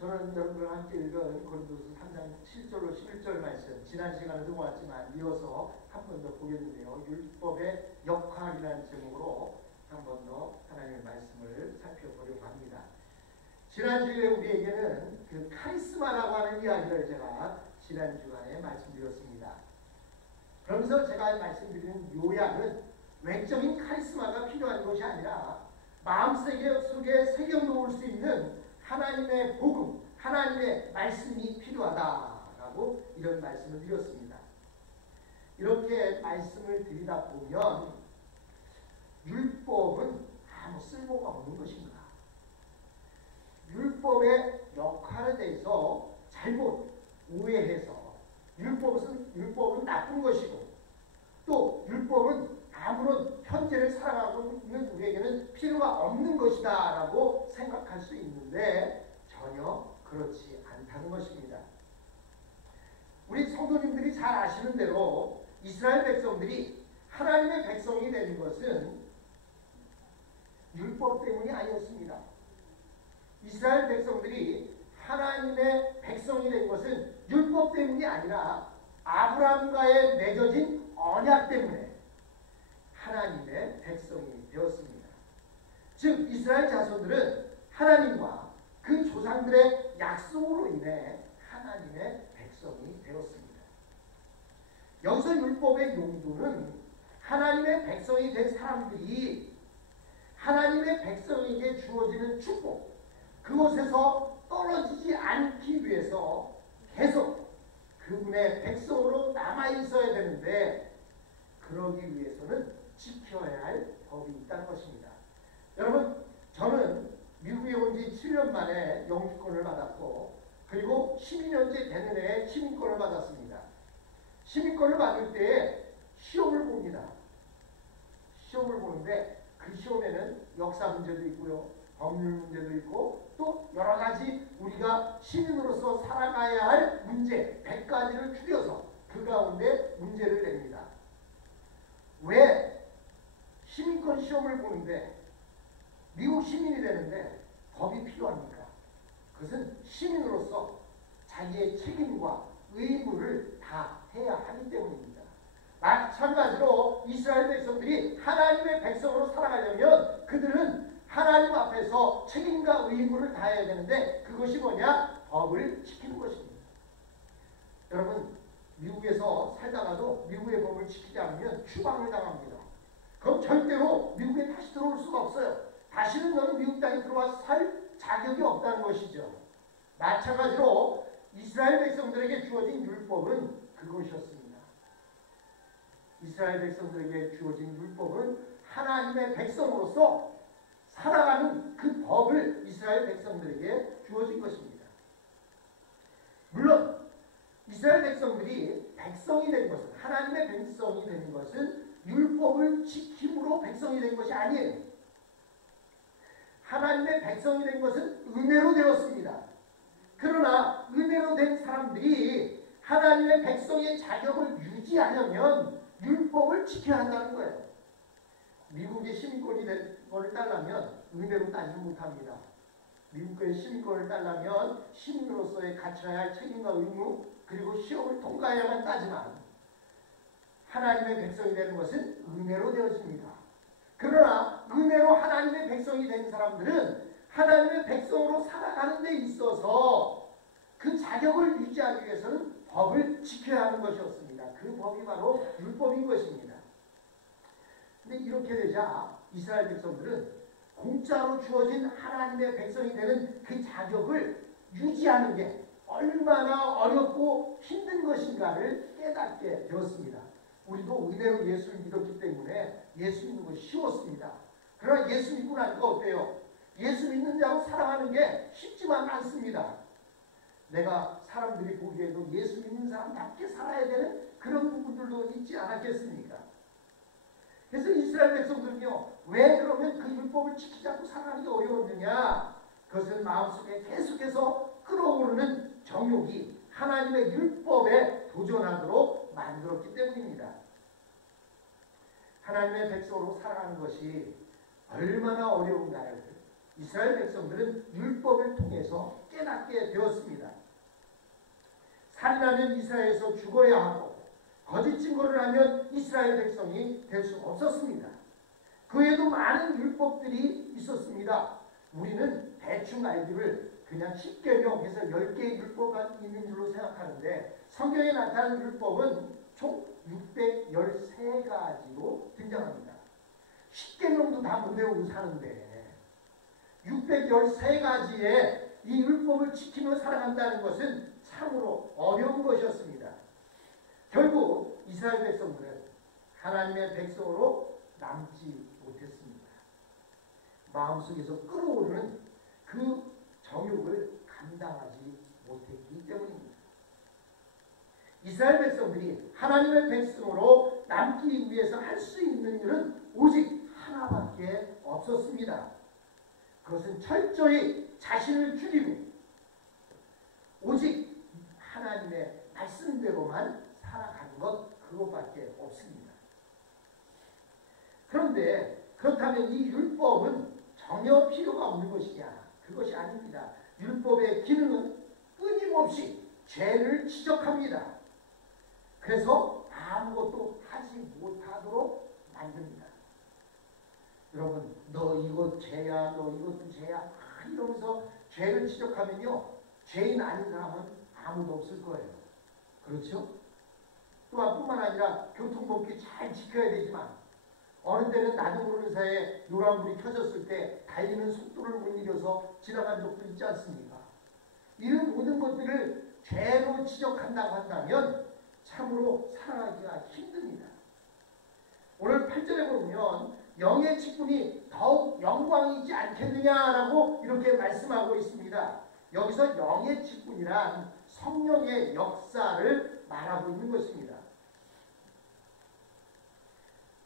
저는 여러분과 함께 읽은 고린도서 3장 7절로 11절 말씀 지난 시간에 넘어왔지만 이어서 한 번 더 보겠는데요. 율법의 역할이라는 제목으로 한 번 더 하나님의 말씀을 살펴보려고 합니다. 지난주에 우리에게는 그 카리스마라고 하는 이야기를 제가 지난 주간에 말씀드렸습니다. 그러면서 제가 말씀드리는 요약은 외적인 카리스마가 필요한 것이 아니라 마음속에 새겨놓을 수 있는 하나님의 복음, 하나님의 말씀이 필요하다라고 이런 말씀을 드렸습니다. 이렇게 말씀을 드리다 보면 율법은 아무 쓸모가 없는 것인가? 율법의 역할에 대해서 잘못 오해해서 율법은 나쁜 것이고 또 율법은 아무런 현재를 살아가고 있는 우리에게는 필요가 없는 것이다 라고 생각할 수 있는데 전혀 그렇지 않다는 것입니다. 우리 성도님들이 잘 아시는 대로 이스라엘 백성들이 하나님의 백성이 되는 것은 율법 때문이 아니었습니다. 이스라엘 백성들이 하나님의 백성이 된 것은 율법 때문이 아니라 아브라함과의 맺어진 언약 때문에 하나님의 백성이 되었습니다. 즉 이스라엘 자손들은 하나님과 그 조상들의 약속으로 인해 하나님의 백성이 되었습니다. 여기서 율법의 용도는 하나님의 백성이 된 사람들이 하나님의 백성에게 주어지는 축복, 그곳에서 떨어지지 않기 위해서 계속 그분의 백성으로 남아있어야 되는데 그러기 위해서는 지켜야 할 법이 있다는 것입니다. 여러분, 저는 미국에 온 지 7년 만에 영주권을 받았고 그리고 12년째 되는 해에 시민권을 받았습니다. 시민권을 받을 때에 시험을 봅니다. 시험을 보는데 그 시험에는 역사 문제도 있고요. 법률 문제도 있고 또 여러 가지 우리가 시민으로서 살아가야 할 문제 100가지를 추려서 그 가운데 문제를 냅니다. 왜 시민권 시험을 보는데 미국 시민이 되는데 법이 필요합니까? 그것은 시민으로서 자기의 책임과 의무를 다 해야 하기 때문입니다. 마찬가지로 이스라엘 백성들이 하나님의 백성으로 살아가려면 그들은 하나님 앞에서 책임과 의무를 다해야 되는데 그것이 뭐냐? 법을 지키는 것입니다. 여러분, 미국에서 살다가도 미국의 법을 지키지 않으면 추방을 당합니다. 그럼 절대로 미국에 다시 들어올 수가 없어요. 다시는 너는 미국 땅에 들어와서 살 자격이 없다는 것이죠. 마찬가지로 이스라엘 백성들에게 주어진 율법은 그것이었습니다. 이스라엘 백성들에게 주어진 율법은 하나님의 백성으로서 살아가는 그 법을 이스라엘 백성들에게 주어진 것입니다. 물론 이스라엘 백성들이 백성이 된 것은 하나님의 백성이 된 것은 율법을 지킴으로 백성이 된 것이 아니에요. 하나님의 백성이 된 것은 은혜로 되었습니다. 그러나 은혜로 된 사람들이 하나님의 백성의 자격을 유지하려면 율법을 지켜야 한다는 거예요. 미국의 시민권이 된 것을 따르면 은혜로 따지지 못합니다. 미국의 시민권을 따르면 시민으로서의 갖춰야 할 책임과 의무 그리고 시험을 통과해야만 따지만 하나님의 백성이 되는 것은 은혜로 되어집니다. 그러나 은혜로 하나님의 백성이 된 사람들은 하나님의 백성으로 살아가는 데 있어서 그 자격을 유지하기 위해서는 법을 지켜야 하는 것이었습니다. 그 법이 바로 율법인 것입니다. 근데 이렇게 되자 이스라엘 백성들은 공짜로 주어진 하나님의 백성이 되는 그 자격을 유지하는 게 얼마나 어렵고 힘든 것인가를 깨닫게 되었습니다. 우리도 은혜로 예수를 믿었기 때문에 예수 믿는 것이 쉬웠습니다. 그러나 예수 믿고 나니까 어때요? 예수 믿는 자로 살아가는 게 쉽지만 않습니다. 내가 사람들이 보기에도 예수 믿는 사람답게 살아야 되는 그런 부분들도 있지 않았겠습니까? 그래서 이스라엘 백성들은요, 왜 그러면 그 율법을 지키지 않고 살아가는 게 어려웠느냐? 그것은 마음속에 계속해서 끓어오르는 정욕이 하나님의 율법에 도전하도록 만들었기 때문입니다. 하나님의 백성으로 살아가는 것이 얼마나 어려운가를 이스라엘 백성들은 율법을 통해서 통해서 깨닫게 되었습니다. 살인하면 이스라엘에서 죽어야 하고 거짓 증거를 하면 이스라엘 백성이 될 수 없었습니다. 그 외에도 많은 율법들이 있었습니다. 우리는 대충 알기를 그냥 10계명 해서 10개의 율법이 있는 줄로 생각하는데 성경에 나타난 율법은 총 613가지로 등장합니다. 10계명도 다 못 외우고 사는데 613가지의 이 율법을 지키며 살아간다는 것은 참으로 어려운 것이었습니다. 결국 이스라엘 백성들은 하나님의 백성으로 남지 못했습니다. 마음속에서 끓어오르는 그 정욕을 감당하지 못했기 때문입니다. 이스라엘 백성들이 하나님의 백성으로 남기 위해서 할 수 있는 일은 오직 하나밖에 없었습니다. 그것은 철저히 자신을 죽이고 오직 하나님의 말씀대로만 살아가는 것, 그것밖에 없습니다. 그런데 그렇다면 이 율법은 전혀 필요가 없는 것이냐? 그것이 아닙니다. 율법의 기능은 끊임없이 죄를 지적합니다. 그래서 아무것도 하지 못하도록 만듭니다. 여러분, 너 이거 죄야, 너 이것도 죄야, 이러면서 죄를 지적하면요, 죄인 아닌 사람은 아무도 없을 거예요. 그렇죠? 또한 뿐만 아니라 교통법규 잘 지켜야 되지만 어느 때는 나도 모르는 사이에 노란불이 켜졌을 때 달리는 속도를 못 이겨서 지나간 적도 있지 않습니까? 이런 모든 것들을 죄로 지적한다고 한다면 참으로 살아가기가 힘듭니다. 오늘 8절에 보면 영의 직분이 더욱 영광이지 않겠느냐라고 이렇게 말씀하고 있습니다. 여기서 영의 직분이란 성령의 역사를 말하고 있는 것입니다.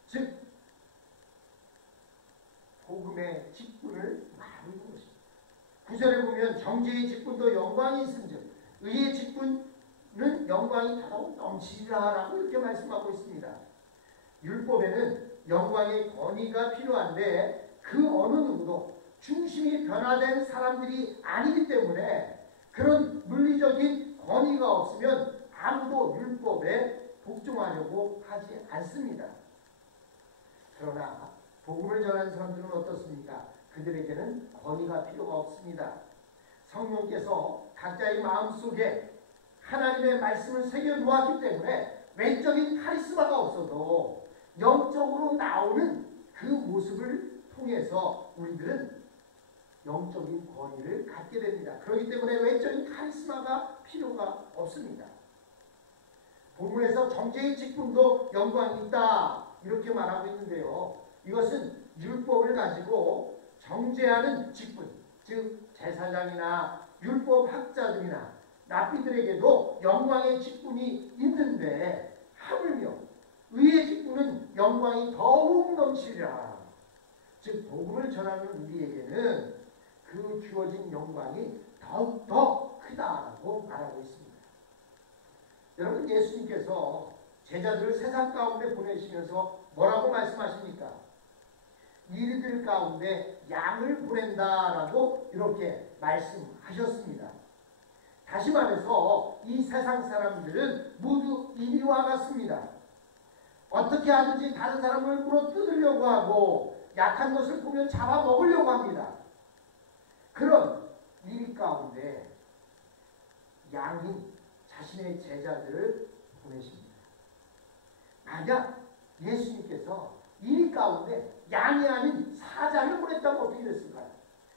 즉 복음의 직분을 말하고 있는 것입니다. 9절에 보면 정죄의 직분도 영광이 있은즉 의의 직분은 영광이 더욱 넘치리라라고 이렇게 말씀하고 있습니다. 율법에는 영광의 권위가 필요한데 그 어느 누구도 중심이 변화된 사람들이 아니기 때문에 그런 물리적인 권위가 없으면 아무도 율법에 복종하려고 하지 않습니다. 그러나 복음을 전하는 사람들은 어떻습니까? 그들에게는 권위가 필요가 없습니다. 성령께서 각자의 마음속에 하나님의 말씀을 새겨 놓았기 때문에 외적인 카리스마가 없어도 영적으로 나오는 그 모습을 통해서 우리들은 영적인 권위를 갖게 됩니다. 그렇기 때문에 외적인 카리스마가 필요가 없습니다. 본문에서 정죄의 직분도 영광이 있다 이렇게 말하고 있는데요. 이것은 율법을 가지고 정죄하는 직분, 즉 제사장이나 율법학자들이나 랍비들에게도 영광의 직분이 있는데 하물며 의의 직분은 영광이 더욱 넘치리라. 즉 복음을 전하는 우리에게는 그 주어진 영광이 더욱더 크다라고 말하고 있습니다. 여러분, 예수님께서 제자들을 세상 가운데 보내시면서 뭐라고 말씀하십니까? 이리들 가운데 양을 보낸다라고 이렇게 말씀하셨습니다. 다시 말해서 이 세상 사람들은 모두 이리와 같습니다. 어떻게 하든지 다른 사람을 물어뜯으려고 하고 약한 것을 보면 잡아먹으려고 합니다. 그런 일 가운데 양이 자신의 제자들을 보내십니다. 만약 예수님께서 일 가운데 양이 아닌 사자를 보냈다면 어떻게 됐을까요?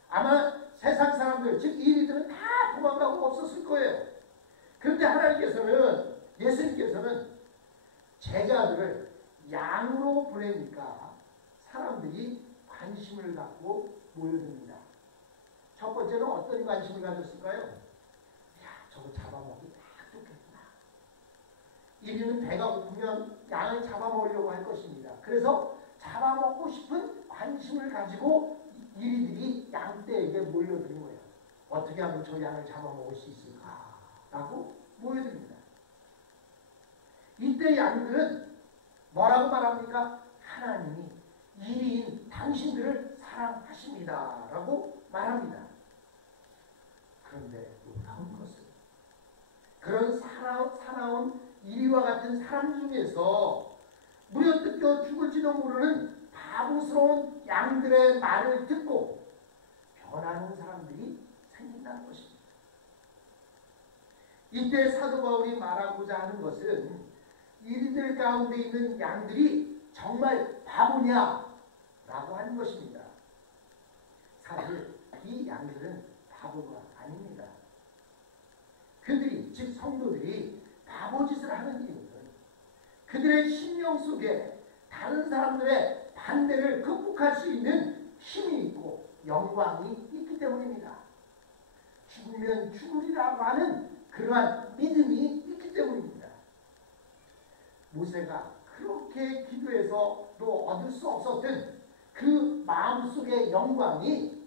아마 세상 사람들, 즉 이리들은 다 도망가고 없었을 거예요. 그런데 하나님께서는, 예수님께서는 제자들을 양으로 보내니까 사람들이 관심을 갖고 모여듭니다. 첫 번째는 어떤 관심을 가졌을까요? 야, 저거 잡아먹기 딱 좋겠구나. 이리는 배가 고프면 양을 잡아먹으려고 할 것입니다. 그래서 잡아먹고 싶은 관심을 가지고 이리들이 양떼에게 몰려드는 거예요. 어떻게 하면 저 양을 잡아먹을 수 있을까? 라고 모여듭니다. 이때 양들은 뭐라고 말합니까? 하나님이 이리인 당신들을 사랑하십니다. 라고 말합니다. 이리와 같은 사람 중에서 무려 뜯겨 죽을지도 모르는 바보스러운 양들의 말을 듣고 변하는 사람들이 생긴다는 것입니다. 이때 사도 바울이 말하고자 하는 것은 이들 가운데 있는 양들이 정말 바보냐라고 하는 것입니다. 사실 이 양들은 바보가 아닙니다. 그들이, 즉 성도들이 바보짓을 하는 이유는 그들의 심령 속에 다른 사람들의 반대를 극복할 수 있는 힘이 있고 영광이 있기 때문입니다. 죽으면 죽으리라고 하는 그러한 믿음이 있기 때문입니다. 모세가 그렇게 기도해서도 얻을 수 없었던 그 마음속의 영광이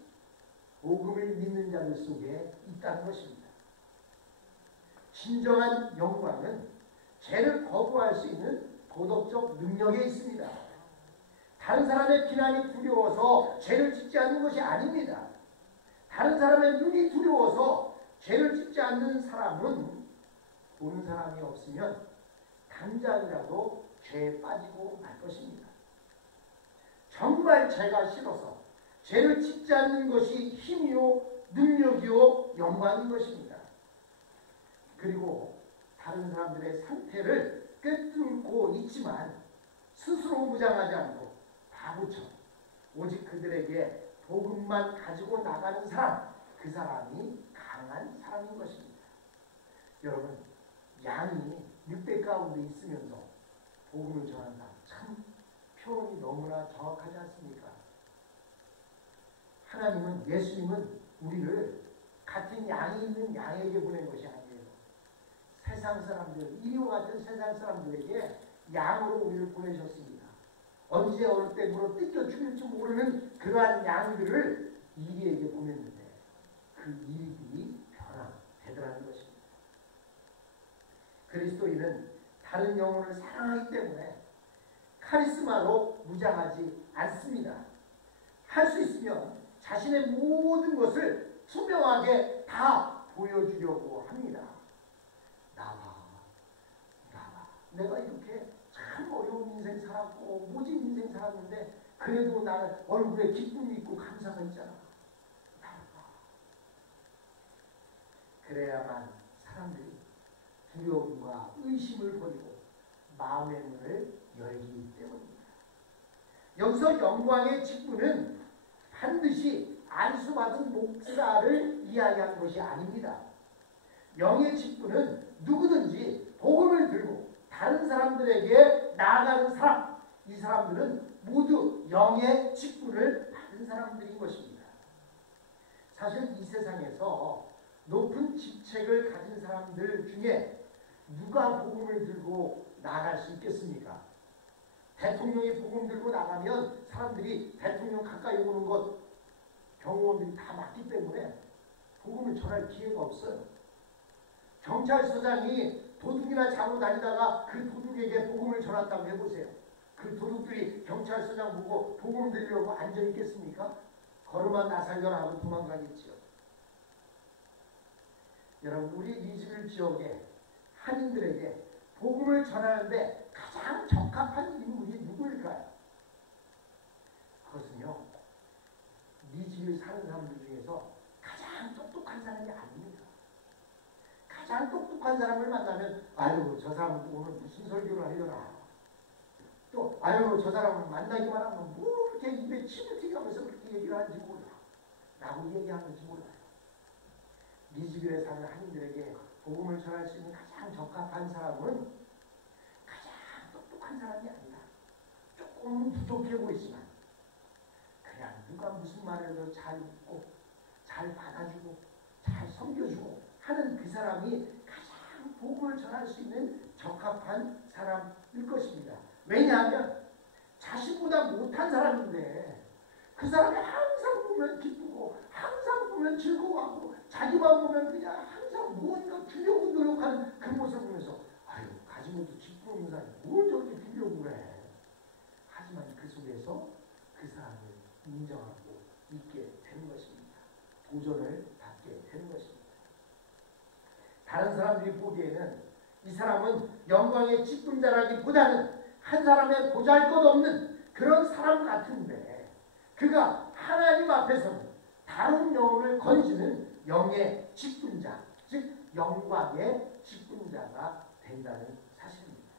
복음을 믿는 자들 속에 있다는 것입니다. 진정한 영광은 죄를 거부할 수 있는 도덕적 능력에 있습니다. 다른 사람의 비난이 두려워서 죄를 짓지 않는 것이 아닙니다. 다른 사람의 눈이 두려워서 죄를 짓지 않는 사람은 보는 사람이 없으면 당장이라도 죄에 빠지고 말 것입니다. 정말 죄가 싫어서 죄를 짓지 않는 것이 힘이요, 능력이요, 영광인 것입니다. 그리고 다른 사람들의 상태를 꿰뚫고 있지만 스스로 무장하지 않고 바보처럼 오직 그들에게 복음만 가지고 나가는 사람, 그 사람이 강한 사람인 것입니다. 여러분, 양이 늑대 가운데 있으면서 복음을 전한다. 참 표현이 너무나 정확하지 않습니까? 하나님은, 예수님은 우리를 같은 양이 있는 양에게 보낸 것이 아니에요. 세상 사람들, 이와 같은 세상 사람들에게 양으로 우리를 보내셨습니다. 언제 어느 때 물어 뜯겨 죽일지 모르는 그러한 양들을 이리에게 보냈는데 그 이리들이 변화되더라는 것입니다. 그리스도인은 다른 영혼을 사랑하기 때문에 카리스마로 무장하지 않습니다. 할 수 있으면 자신의 모든 것을 투명하게 다 보여주려고 합니다. 나와. 내가 이렇게 참 어려운 인생 살았고 모진 인생 살았는데 그래도 나는 얼굴에 기쁨이 있고 감사가 있잖아. 나와. 그래야만 사람들이 두려움과 의심을 버리고 마음의 문을 열기 때문입니다. 여기서 영광의 직분은 반드시 안수받은 목사를 이야기하는 것이 아닙니다. 영의 직분은 누구든지 복음을 들고 다른 사람들에게 나아가는 사람, 이 사람들은 모두 영의 직분을 받은 사람들인 것입니다. 사실 이 세상에서 높은 직책을 가진 사람들 중에 누가 복음을 들고 나아갈 수 있겠습니까? 대통령이 복음 들고 나가면 사람들이 대통령 가까이 오는 것 경호원들이 다 막기 때문에 복음을 전할 기회가 없어요. 경찰서장이 도둑이나 잡으러 다니다가 그 도둑에게 복음을 전했다고 해보세요. 그 도둑들이 경찰서장 보고 복음 들으려고 앉아있겠습니까? 걸음아 나 살려라 하고 도망가겠지요. 여러분, 우리 이즈밀 지역의 한인들에게 복음을 전하는데 가장 적합한 인물이 누구일까요? 그것은요, 미지를 사는 사람들 중에서 가장 똑똑한 사람이 아닙니다. 가장 똑똑한 사람을 만나면 아유 저 사람은 오늘 무슨 설교를 하려나, 또 아유 저 사람을 만나기만 하면 뭐 이렇게 입에 침을 튀기면서 그렇게 얘기를 하는지 몰라 라고 얘기하는지 몰라요. 미지글에 사는 한인들에게 복음을 전할 수 있는 가장 적합한 사람은 가장 똑똑한 사람이 아니라 조금 부족해 보이지만 그냥 누가 무슨 말을 해도 잘 듣고 잘 받아주고 잘 섬겨주고 하는 그 사람이 가장 복음을 전할 수 있는 적합한 사람일 것입니다. 왜냐하면 자신보다 못한 사람인데 그 사람이 항상 보면 기쁘고 항상 보면 즐거워하고 자기만 보면 그냥 항상 무언가 주려고 노력하는 그 모습을 보면서 아유 가진 것도 기쁘는 사람이 뭘 저렇게 주려고 그래. 하지만 그 속에서 그 사람을 인정하고 있게 되는 것입니다. 도전을 받게 되는 것입니다. 다른 사람들이 보기에는 이 사람은 영광의 직분자라기보다는 한 사람의 보잘것없는 그런 사람 같은데 그가 하나님 앞에서는 다른 영혼을 건지는 영의 직분자, 즉 영광의 직분자가 된다는 사실입니다.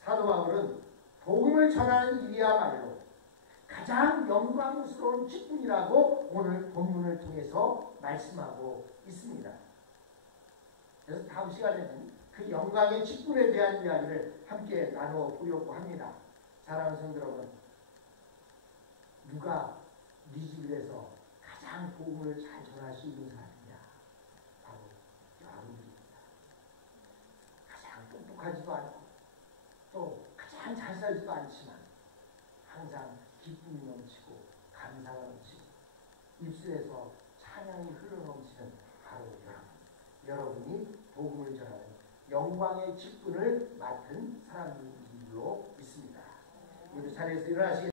사도 바울은 복음을 전하는 일이야말로 가장 영광스러운 직분이라고 오늘 본문을 통해서 말씀하고 있습니다. 그래서 다음 시간에는 그 영광의 직분에 대한 이야기를 함께 나누어 보려고 합니다. 사랑하는 성도 여러분, 누가 네 집에서 가장 복음을 잘 전할 수 있는 사람이냐? 바로 여러분들입니다. 가장 똑똑하지도 않고 또 가장 잘 살지도 않지만 항상 기쁨이 넘치고 감사가 넘치고 입술에서 찬양이 흘러넘치는 바로 여러분이 복음을 전하는 영광의 직분을 맡은 사람인 줄로 믿습니다. 우리 자리에서 일어나시겠습니다.